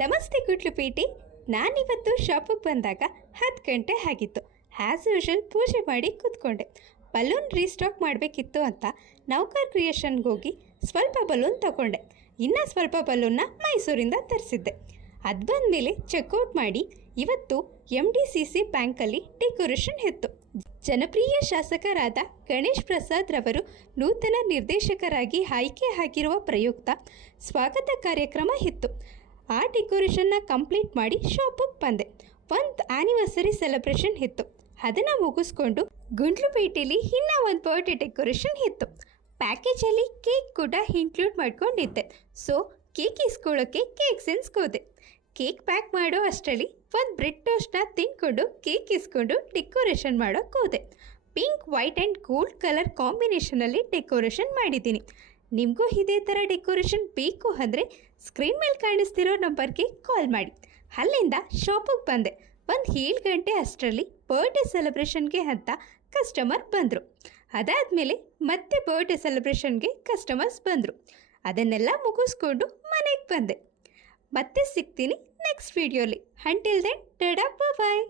ನಮಸ್ತೆ ಗುಡ್ಲುಪೇಟೆ. ನಾನಿವತ್ತು ಶಾಪಿಗೆ ಬಂದಾಗ 10 ಗಂಟೆ ಆಗಿತ್ತು. ಆ್ಯಸ್ ಯೂಶುವಲ್ ಪೂಜೆ ಮಾಡಿ ಕೂತ್ಕೊಂಡೆ. ಬಲೂನ್ ರೀಸ್ಟಾಕ್ ಮಾಡಬೇಕಿತ್ತು ಅಂತ ನೌಕರ್ ಕ್ರಿಯೇಷನ್ಗೆ ಹೋಗಿ ಸ್ವಲ್ಪ ಬಲೂನ್ ತಗೊಂಡೆ. ಇನ್ನು ಸ್ವಲ್ಪ ಬಲೂನ್ನ ಮೈಸೂರಿಂದ ತರಿಸಿದ್ದೆ. ಅದು ಬಂದಮೇಲೆ ಚೆಕ್ಔಟ್ ಮಾಡಿ ಇವತ್ತು MDCC ಬ್ಯಾಂಕಲ್ಲಿ ಡೆಕೋರೇಷನ್ ಇತ್ತು. ಜನಪ್ರಿಯ ಶಾಸಕರಾದ ಗಣೇಶ್ ಪ್ರಸಾದ್ ರವರು ನೂತನ ನಿರ್ದೇಶಕರಾಗಿ ಆಯ್ಕೆ ಆಗಿರುವ ಪ್ರಯುಕ್ತ ಸ್ವಾಗತ ಕಾರ್ಯಕ್ರಮ ಇತ್ತು. ಆ ಡೆಕೋರೇಷನ್ನ ಕಂಪ್ಲೀಟ್ ಮಾಡಿ ಶಾಪಿಗೆ ಬಂದೆ. ಒಂದು ಆ್ಯನಿವರ್ಸರಿ ಸೆಲೆಬ್ರೇಷನ್ ಇತ್ತು. ಅದನ್ನು ಮುಗಿಸ್ಕೊಂಡು ಗುಂಡ್ಲುಪೇಟೆಯಲ್ಲಿ ಇನ್ನೂ ಒಂದು ಬರ್ಡೇ ಡೆಕೋರೇಷನ್ ಇತ್ತು. ಪ್ಯಾಕೇಜಲ್ಲಿ ಕೇಕ್ ಕೂಡ ಇನ್ಕ್ಲೂಡ್ ಮಾಡ್ಕೊಂಡಿದ್ದೆ. ಸೊ ಕೇಕ್ ಇಸ್ಕೊಳ್ಳೋಕ್ಕೆ ಕೇಕ್ ಸೆನ್ಸ್ಗೆ ಹೋದೆ. ಕೇಕ್ ಪ್ಯಾಕ್ ಮಾಡೋ ಅಷ್ಟರಲ್ಲಿ ಒಂದು ಬ್ರೆಡ್ ಟೋಸ್ಟ್ನ ತಿಂದ್ಕೊಂಡು ಕೇಕ್ ಇಸ್ಕೊಂಡು ಡೆಕೋರೇಷನ್ ಮಾಡೋಕ್ಕೆ ಹೋದೆ. Pink, white and gold colour ಕಾಂಬಿನೇಷನಲ್ಲಿ ಡೆಕೋರೇಷನ್ ಮಾಡಿದ್ದೀನಿ. ನಿಮಗೂ ಇದೇ ಥರ ಡೆಕೋರೇಷನ್ ಬೇಕು ಅಂದರೆ ಸ್ಕ್ರೀನ್ ಮೇಲೆ ಕಾಣಿಸ್ತಿರೋ ನಂಬರ್ಗೆ ಕಾಲ್ ಮಾಡಿ. ಅಲ್ಲಿಂದ ಶಾಪಿಗೆ ಬಂದೆ. ಒಂದು 7 ಗಂಟೆ ಅಷ್ಟರಲ್ಲಿ ಬರ್ಡೇ ಸೆಲೆಬ್ರೇಷನ್ಗೆ ಅಂತ ಕಸ್ಟಮರ್ ಬಂದರು. ಅದಾದಮೇಲೆ ಮತ್ತೆ ಬರ್ಡೇ ಸೆಲೆಬ್ರೇಷನ್ಗೆ ಕಸ್ಟಮರ್ಸ್ ಬಂದರು. ಅದನ್ನೆಲ್ಲ ಮುಗಿಸ್ಕೊಂಡು ಮನೆಗೆ ಬಂದೆ. ಮತ್ತೆ ಸಿಗ್ತೀನಿ ನೆಕ್ಸ್ಟ್ ವಿಡಿಯೋಲಿ. ಅಂಟಿಲ್ ದೆನ್ ಟಾಟಾ ಬಾಯ್.